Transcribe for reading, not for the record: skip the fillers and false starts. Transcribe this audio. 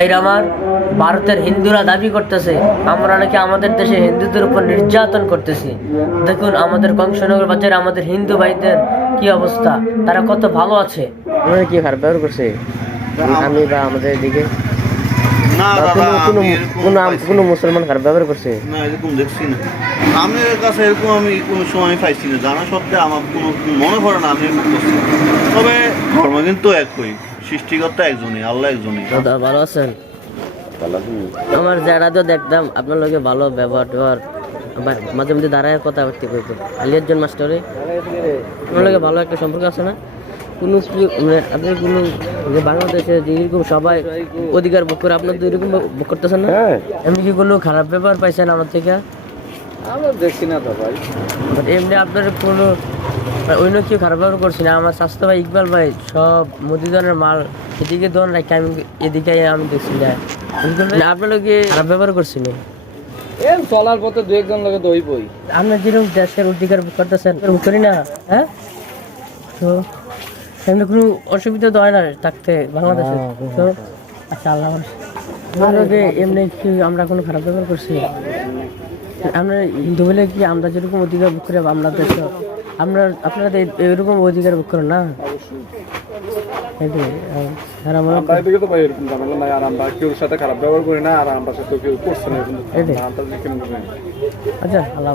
ভাইরা আমার, ভারতের হিন্দুরা দাবি করতেছে আমরা নাকি আমাদের দেশে হিন্দুদের উপর নির্যাতন করতেছি। দেখুন আমাদের কংসনগর বাজারে আমাদের হিন্দু ভাইদের কি অবস্থা, তারা কত ভালো আছে। আপনারা কি খারাপ ব্যবহার করছে আমি বা আমাদের দিকে? না বা দাদা, কোনো আমি এরকম কোনো পাইছি কোনো মুসলমান খারাপ ব্যবহার করছে? না, এরকম দেখছি না। আমার কাছে এরকম আমি কোনো সময় পাইছি না। জানা সত্ত্বেও আমার কোনো মনে পড়ে না আমি এরকম করছি। তবে ধর্ম কিন্তু একই, সৃষ্টিকর্তা একজনই, আল্লাহ একজনই। দাদা ভালো আছেন? আমার যারা তো দেখতাম আপনার লোকে ভালো ব্যবহার ট্যাবহার, মাঝে মধ্যে দাঁড়ায় কথা করতে কইতো আলিয়ারজন মাস্টারে আপনার লোকে ভালো একটা সম্পর্ক আছে না? কোনো কি মানে আপনি কোনো যে বাংলাদেশে যেরকম সবাই অধিকার ভোগ করে আপনার তো এরকম ভোগ করতেছেন না? এমনি কি কোনো খারাপ ব্যাপার পাইছেন আমার থেকে? আমরা দেখছি না তো ভাই। এমনি আপনার কোনো অন্য কেউ খারাপ ব্যবহার করছি না। আমার স্বাস্থ্য ভাই ইকবাল ভাই সব মুদিদনের মাল এদিকে দোন রাখি, আমি এদিকে আমি দেখছি যায় আপনার লোকে খারাপ ব্যবহার করছি না। এর চলার পথে দু একজন লোকে তো হইবই। আপনার যেরকম দেশের অধিকার ভোগ করতেছেন ভোগ করি না, হ্যাঁ? তো এমনি কোনো অসুবিধা তো হয় না থাকতে বাংলাদেশে? তো আচ্ছা আল্লাহ আপনাকে এমনি কি আমরা কোনো খারাপ ব্যবহার করছি? আমরা হিন্দু বলে কি আমরা যেরকম অধিকার ভোগ করি আমরা দেশ, আপনারা তো এরকম অধিকার ভোগ করেন না? আমরা এদিকে তো ভাই এরকম ঝামেলা নাই, আর আমরা কেউ সাথে খারাপ ব্যবহার করি না, আর আমরা সাথে কেউ করছে না। আচ্ছা আল্লাহ।